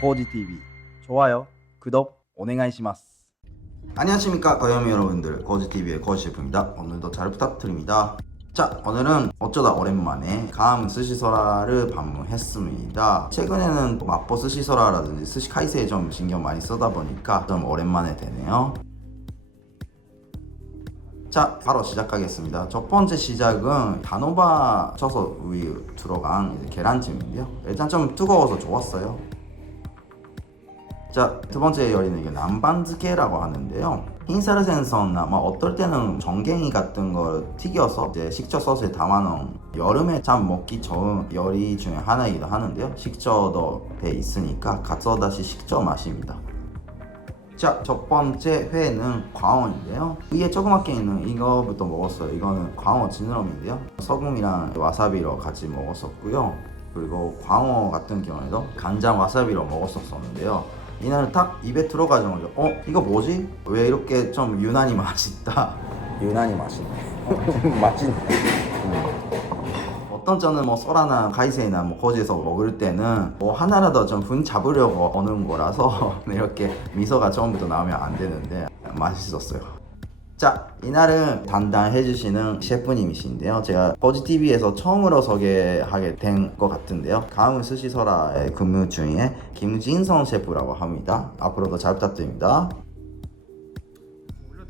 코지TV 좋아요, 구독 오네가이시마스. 안녕하십니까 거요미 여러분들, 코지TV의 코지셰프입니다. 오늘도 잘 부탁드립니다. 자, 오늘은 어쩌다 오랜만에 감 스시소라를 방문했습니다. 최근에는 마포 스시소라라든지 스시카이세에 좀 신경 많이 쓰다 보니까 좀 오랜만에 되네요. 자, 바로 시작하겠습니다. 첫 번째 시작은 단호박 쳐서 우유 들어간 계란찜인데요. 일단 좀 뜨거워서 좋았어요. 자, 두 번째 요리는 이게 남반즈케라고 하는데요. 흰쌀 생선이나 어떨 때는 정갱이 같은 걸 튀겨서 이제 식초 소스에 담아놓은 여름에 참 먹기 좋은 요리 중에 하나이기도 하는데요. 식초도 돼 있으니까 가츠오다시 식초 맛입니다. 자, 첫 번째 회는 광어인데요. 위에 조그맣게 있는 이거부터 먹었어요. 이거는 광어 지느러미인데요. 소금이랑 와사비로 같이 먹었었고요. 그리고 광어 같은 경우에도 간장 와사비로 먹었었는데요. 이날 딱 입에 들어가자마자 이거 뭐지? 왜 이렇게 좀 유난히 맛있다. 유난히 맛있네. 맛있네. 어떤 저는 소라나 카이세이나 거기에서 먹을 때는 하나라도 좀 분 잡으려고 오는 거라서 이렇게 미소가 처음부터 나오면 안 되는데 맛있었어요. 자, 이날은 담당해주시는 셰프님이신데요. 제가 코지TV에서 처음으로 소개하게 된 것 같은데요. 가은 스시소라에 근무 중에 김진성 셰프라고 합니다. 앞으로도 잘 부탁드립니다.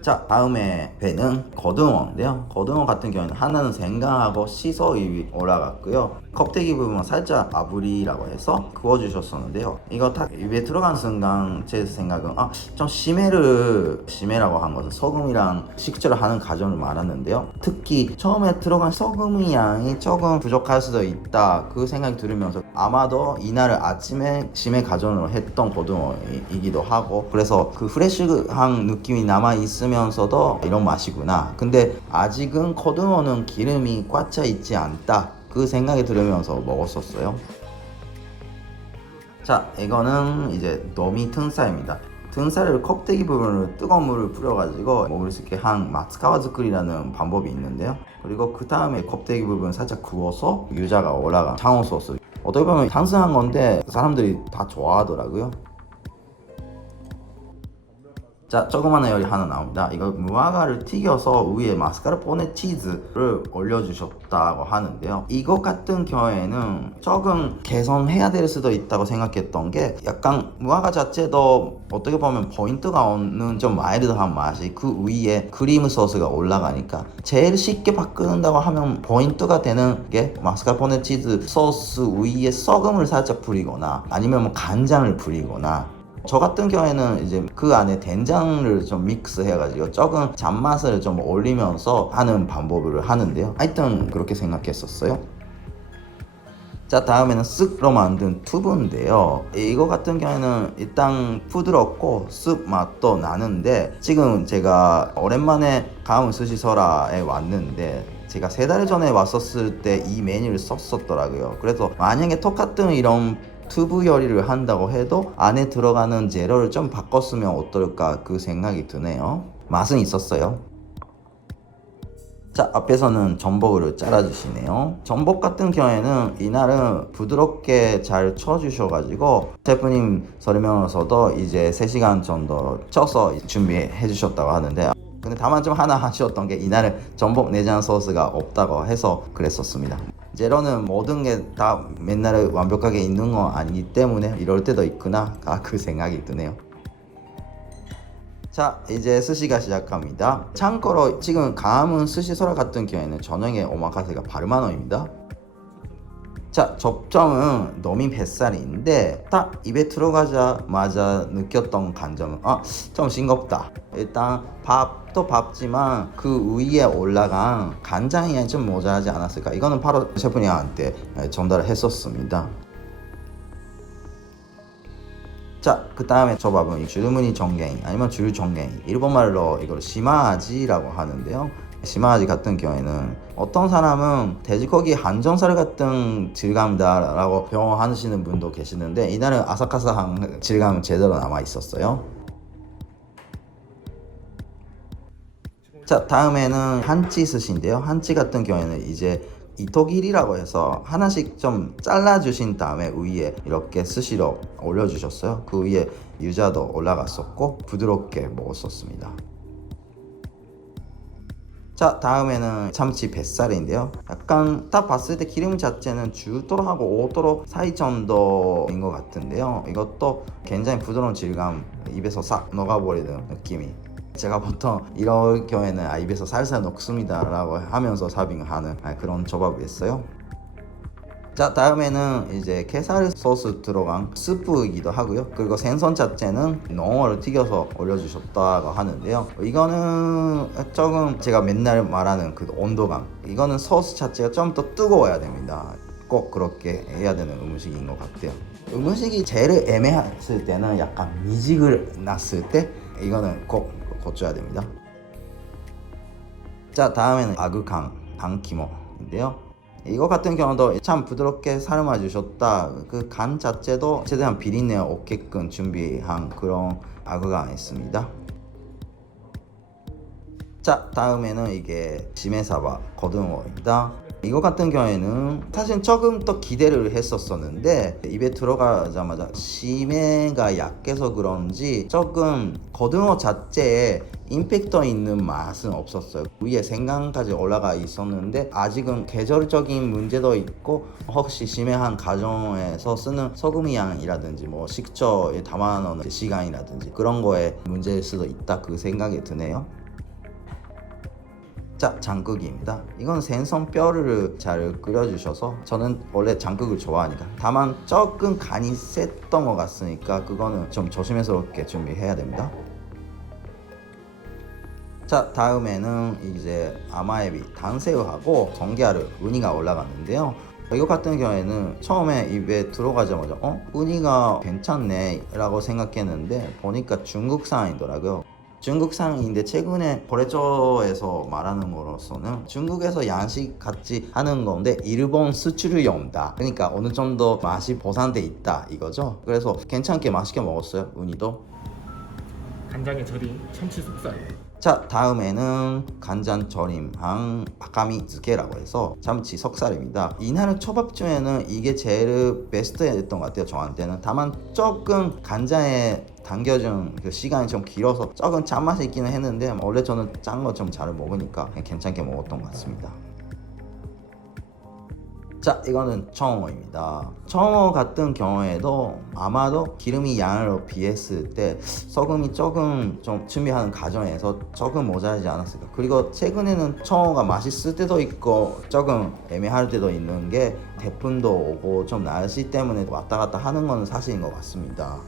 자, 다음에 배는 고등어인데요. 고등어 같은 경우는 하나는 생강하고 시소이 올라갔고요. 껍데기 부분은 살짝 아브리라고 해서 구워주셨었는데요. 이거 딱 입에 들어간 순간 제 생각은 좀 심해라고 한 것은 소금이랑 식초를 하는 과정을 말하는데요. 특히 처음에 들어간 소금 양이 조금 부족할 수도 있다, 그 생각이 들으면서 아마도 이날을 아침에 심해 가전으로 했던 고등어이기도 하고, 그래서 그 프레쉬한 느낌이 남아있으면서도 이런 맛이구나, 근데 아직은 고등어는 기름이 꽉 차 있지 않다, 그 생각이 들으면서 먹었었어요. 자, 이거는 이제 노미 등살입니다. 등살을 껍데기 부분으로 뜨거운 물을 뿌려가지고 먹을 수 있게 한 마츠카와 즈쿠리라는 방법이 있는데요. 그리고 그 다음에 껍데기 부분 살짝 구워서 유자가 올라간 장어 소스, 어떻게 보면 단순한 건데 사람들이 다 좋아하더라고요. 자, 조그마한 요리 하나 나옵니다. 이거 무화과를 튀겨서 위에 마스카르포네 치즈를 올려주셨다고 하는데요. 이거 같은 경우에는 조금 개선해야 될 수도 있다고 생각했던 게, 약간 무화과 자체도 어떻게 보면 포인트가 없는 좀 마일드한 맛이 그 위에 크림 소스가 올라가니까, 제일 쉽게 바꾼다고 하면 포인트가 되는 게 마스카르포네 치즈 소스 위에 소금을 살짝 뿌리거나 아니면 간장을 뿌리거나, 저 같은 경우에는 이제 그 안에 된장을 좀 믹스 해가지고 조금 잔맛을 좀 올리면서 하는 방법을 하는데요. 하여튼 그렇게 생각했었어요. 자, 다음에는 쓱로 만든 투브인데요. 이거 같은 경우에는 일단 부드럽고 쓱 맛도 나는데, 지금 제가 오랜만에 가은 스시소라에 왔는데 제가 3달 전에 왔었을 때 이 메뉴를 썼었더라고요. 그래서 만약에 똑같은 이런 투브 요리를 한다고 해도 안에 들어가는 재료를 좀 바꿨으면 어떨까, 그 생각이 드네요. 맛은 있었어요. 자, 앞에서는 전복을 잘라주시네요. 전복 같은 경우에는 이날은 부드럽게 잘 쳐주셔가지고 셰프님 설명에서도 이제 3시간 정도 쳐서 준비해 주셨다고 하는데, 근데 다만 좀 하나 하셨던 게 이날은 전복 내장 소스가 없다고 해서 그랬었습니다. 재료는 모든 게 다 맨날 완벽하게 있는 건 아니기 때문에 이럴 때도 있구나, 그 생각이 드네요. 자, 이제 스시가 시작합니다. 참고로 지금 가은 스시소라 같은 경우에는 저녁에 오마카세가 바르마노입니다. 자, 접점은 노미 뱃살인데 딱 입에 들어가자마자 느꼈던 감정은 좀 싱겁다. 일단 밥도 밥지만 그 위에 올라간 간장이 좀 모자라지 않았을까, 이거는 바로 셰프님한테 전달을 했었습니다. 자, 그 다음에 저 밥은 주르무니 정갱이 아니면 주르정갱이, 일본말로 이걸 시마아지라고 하는데요. 시마아지 같은 경우에는 어떤 사람은 돼지고기 한정살 같은 질감이다 라고 표현하시는 분도 계시는데, 이날은 아삭아삭한 질감은 제대로 남아 있었어요. 자, 다음에는 한치 스시인데요. 한치 같은 경우에는 이제 이토길이라고 해서 하나씩 좀 잘라주신 다음에 위에 이렇게 스시로 올려주셨어요. 그 위에 유자도 올라갔었고 부드럽게 먹었었습니다. 자, 다음에는 참치 뱃살인데요. 약간 딱 봤을 때 기름 자체는 주도로하고 오도로 사이 정도인 것 같은데요. 이것도 굉장히 부드러운 질감, 입에서 싹 녹아버리는 느낌이. 제가 보통 이런 경우에는 입에서 살살 녹습니다 라고 하면서 서빙하는 그런 조합이었어요. 자, 다음에는 이제 게살 소스 들어간 스프이기도 하고요. 그리고 생선 자체는 농어를 튀겨서 올려주셨다고 하는데요. 이거는 조금 제가 맨날 말하는 그 온도감, 이거는 소스 자체가 좀 더 뜨거워야 됩니다. 꼭 그렇게 해야 되는 음식인 것 같아요. 음식이 제일 애매했을 때는 약간 미직을 났을 때 이거는 꼭 고쳐야 됩니다. 자, 다음에는 아그강 방키모인데요. 이거 같은 경우도 참 부드럽게 삶아 주셨다. 그 간 자체도 최대한 비린내가 없게끔 준비한 그런 아그가 있습니다. 자, 다음에는 이게 시메사바 고등어입니다. 이거 같은 경우에는 사실 조금 더 기대를 했었었는데 입에 들어가자마자 시메가 약해서 그런지 조금 고등어 자체에 임팩트 있는 맛은 없었어요. 위에 생강까지 올라가 있었는데 아직은 계절적인 문제도 있고 혹시 심해한 가정에서 쓰는 소금 양이라든지 뭐 식초에 담아놓는 시간이라든지 그런 거에 문제일 수도 있다, 그 생각이 드네요. 자, 장국입니다. 이건 생선 뼈를 잘 끓여주셔서 저는 원래 장국을 좋아하니까, 다만 조금 간이 셌던 것 같으니까 그거는 좀 조심스럽게 준비해야 됩니다. 자, 다음에는 이제 아마에비 단새우하고 정게알을 우니가 올라갔는데요. 이거 같은 경우에는 처음에 입에 들어가자마자 우니가 괜찮네 라고 생각했는데 보니까 중국산이더라고요. 중국산인데 최근에 거래처에서 말하는 거로서는 중국에서 양식 같이 하는 건데 일본 수출이 온다, 그러니까 어느 정도 맛이 보상돼 있다 이거죠. 그래서 괜찮게 맛있게 먹었어요. 우니도. 간장에 절인 참치 속살. 자, 다음에는 간장 절임한 바카미 즈케라고 해서 참치 석살입니다. 이날 초밥 중에는 이게 제일 베스트였던 것 같아요, 저한테는. 다만 조금 간장에 담겨준 그 시간이 좀 길어서 조금 짠맛이 있기는 했는데 원래 저는 짠 거 좀 잘 먹으니까 괜찮게 먹었던 것 같습니다. 자, 이거는 청어입니다. 청어 같은 경우에도 아마도 기름이 양을 비했을 때 소금이 조금 좀 준비하는 과정에서 조금 모자라지 않았을까. 그리고 최근에는 청어가 맛있을 때도 있고 조금 애매할 때도 있는 게 대품도 오고 좀 날씨 때문에 왔다 갔다 하는 건 사실인 것 같습니다.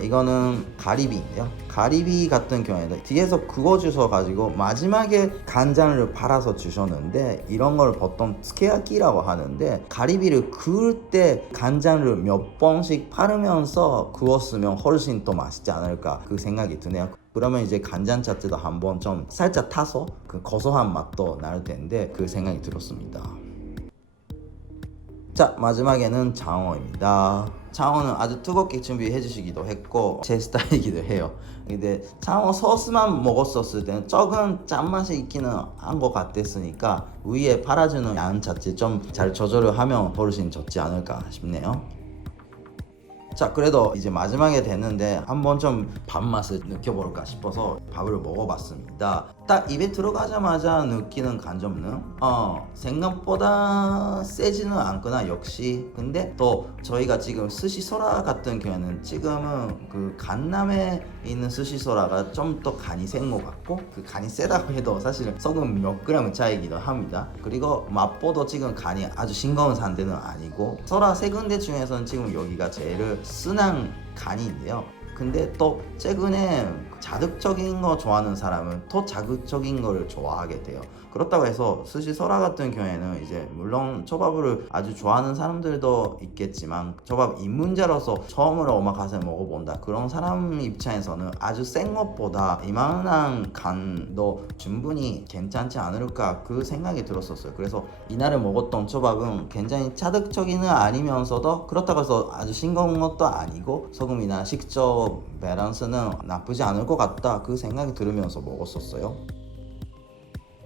이거는 가리비인데요. 가리비 같은 경우에는 뒤에서 구워 주셔가지고 마지막에 간장을 팔아서 주셨는데 이런 걸 보통 스케야키라고 하는데 가리비를 구울 때 간장을 몇 번씩 팔으면서 구웠으면 훨씬 더 맛있지 않을까, 그 생각이 드네요. 그러면 이제 간장 자체도 한번 좀 살짝 타서 그 고소한 맛도 날 텐데 그 생각이 들었습니다. 자, 마지막에는 장어입니다. 장어는 아주 뜨겁게 준비해 주시기도 했고 제 스타일이기도 해요. 근데 장어 소스만 먹었었을 때는 조금 짠맛이 있기는 한 것 같았으니까 위에 팔아주는 양 자체 좀 잘 조절을 하면 훨씬 좋지 않을까 싶네요. 자, 그래도 이제 마지막에 됐는데 한번 좀 밥맛을 느껴볼까 싶어서 밥을 먹어봤습니다. 딱 입에 들어가자마자 느끼는 간접는 생각보다 세지는 않구나 역시. 근데 또 저희가 지금 스시소라 같은 경우에는 지금은 그 강남에 있는 스시소라가 좀 더 간이 센 것 같고, 그 간이 세다고 해도 사실은 소금 몇 그램 차이기도 합니다. 그리고 맛보도 지금 간이 아주 싱거운 상태는 아니고 소라 세 군데 중에서는 지금 여기가 제일 순한 간인데요. 근데 또 최근에 자극적인 거 좋아하는 사람은 더 자극적인 걸 좋아하게 돼요. 그렇다고 해서 스시소라 같은 경우에는 이제 물론 초밥을 아주 좋아하는 사람들도 있겠지만 초밥 입문자로서 처음으로 오마카세 먹어본다 그런 사람 입장에서는 아주 센 것보다 이만한 간도 충분히 괜찮지 않을까, 그 생각이 들었었어요. 그래서 이날에 먹었던 초밥은 굉장히 자극적이는 아니면서도 그렇다고 해서 아주 싱거운 것도 아니고 소금이나 식초 밸런스는 나쁘지 않을 것 같다, 그 생각이 들으면서 먹었었어요.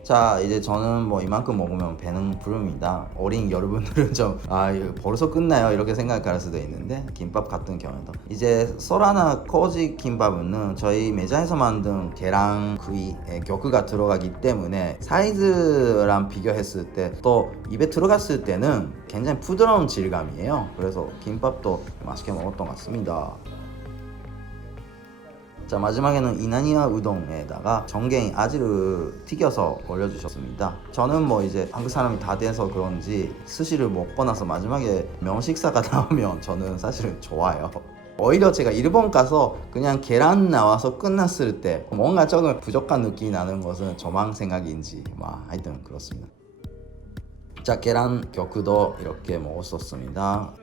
자, 이제 저는 뭐 이만큼 먹으면 배는 부릅니다. 어린 여러분들은 좀 이거 벌써 끝나요 이렇게 생각할 수도 있는데, 김밥 같은 경우도 이제 소라나 코지 김밥은 저희 매장에서 만든 계란 구이에 격구가 들어가기 때문에 사이즈랑 비교했을 때 또 입에 들어갔을 때는 굉장히 부드러운 질감이에요. 그래서 김밥도 맛있게 먹었던 것 같습니다. 자, 마지막에는 이나니와 우동에다가 정갱이 아지를 튀겨서 올려주셨습니다. 저는 뭐 이제 한국 사람이 다 돼서 그런지 스시를 먹고 나서 마지막에 명식사가 나오면 저는 사실은 좋아요. 오히려 제가 일본 가서 그냥 계란 나와서 끝났을 때 뭔가 조금 부족한 느낌이 나는 것은 저만 생각인지 하여튼 그렇습니다. 자, 계란 격구도 이렇게 먹었었습니다.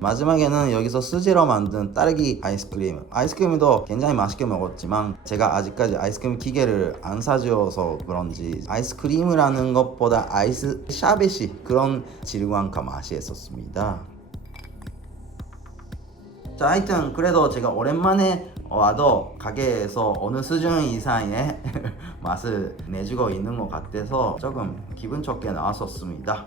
마지막에는 여기서 수제로 만든 딸기 아이스크림도 굉장히 맛있게 먹었지만 제가 아직까지 아이스크림 기계를 안 사주어서 그런지 아이스크림이라는 것보다 아이스 샤베시 그런 질감과 맛이 있었습니다. 자, 하여튼 그래도 제가 오랜만에 와도 가게에서 어느 수준 이상의 맛을 내주고 있는 것 같아서 조금 기분 좋게 나왔었습니다.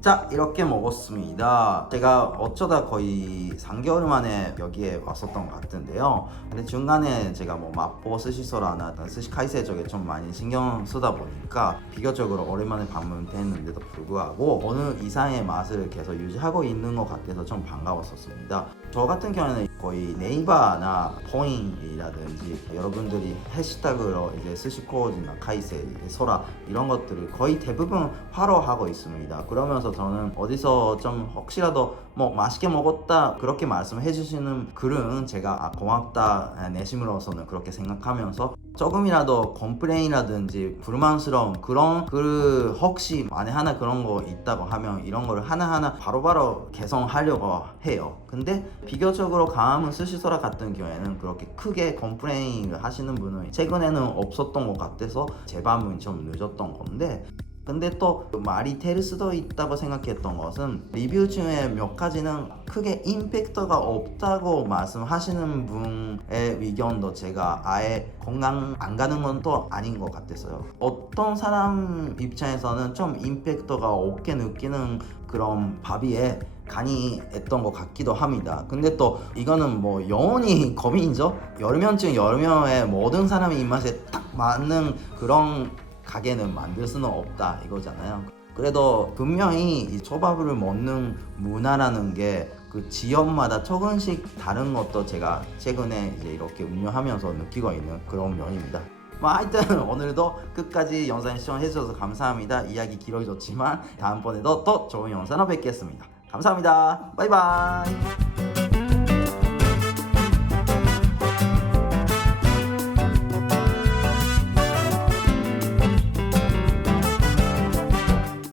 자, 이렇게 먹었습니다. 제가 어쩌다 거의 3개월 만에 여기에 왔었던 것 같은데요. 근데 중간에 제가 뭐 마포 스시소라나 스시 카이세 쪽에 좀 많이 신경 쓰다 보니까 비교적으로 오랜만에 방문했는데도 불구하고 어느 이상의 맛을 계속 유지하고 있는 것 같아서 좀 반가웠었습니다. 저 같은 경우에는 거의 네이버나 포인이라든지 여러분들이 해시태그로 이제 스시코지나 카이세, 소라 이런 것들을 거의 대부분 팔로우하고 있습니다. 그러면서 저는 어디서 좀 혹시라도 뭐 맛있게 먹었다 그렇게 말씀해 주시는 글은 제가 고맙다 내심으로서는 그렇게 생각하면서 조금이라도 컴플레인이라든지 불만스러운 그런 글 혹시 만에 하나 그런 거 있다고 하면 이런 거를 하나하나 바로바로 개선하려고 해요. 근데 비교적으로 강화문 스시소라 같은 경우에는 그렇게 크게 컴플레인을 하시는 분은 최근에는 없었던 것 같아서 제 반응이 좀 늦었던 건데, 근데 또 말이 될 수도 있다고 생각했던 것은 리뷰 중에 몇 가지는 크게 임팩트가 없다고 말씀하시는 분의 의견도 제가 아예 공감 안 가는 건 또 아닌 것 같았어요. 어떤 사람 입장에서는 좀 임팩트가 없게 느끼는 그런 밥위에 간이 했던 것 같기도 합니다. 근데 또 이거는 뭐 영원히 고민이죠. 여러 중 여러 명의 모든 사람의 입맛에 딱 맞는 그런 가게는 만들 수는 없다 이거잖아요. 그래도 분명히 이 초밥을 먹는 문화라는 게 그 지역마다 조금씩 다른 것도 제가 최근에 이제 이렇게 운영하면서 느끼고 있는 그런 면입니다. 하여튼 오늘도 끝까지 영상 시청해 주셔서 감사합니다. 이야기 길어졌지만 다음번에도 더 좋은 영상으로 뵙겠습니다. 감사합니다. 바이바이.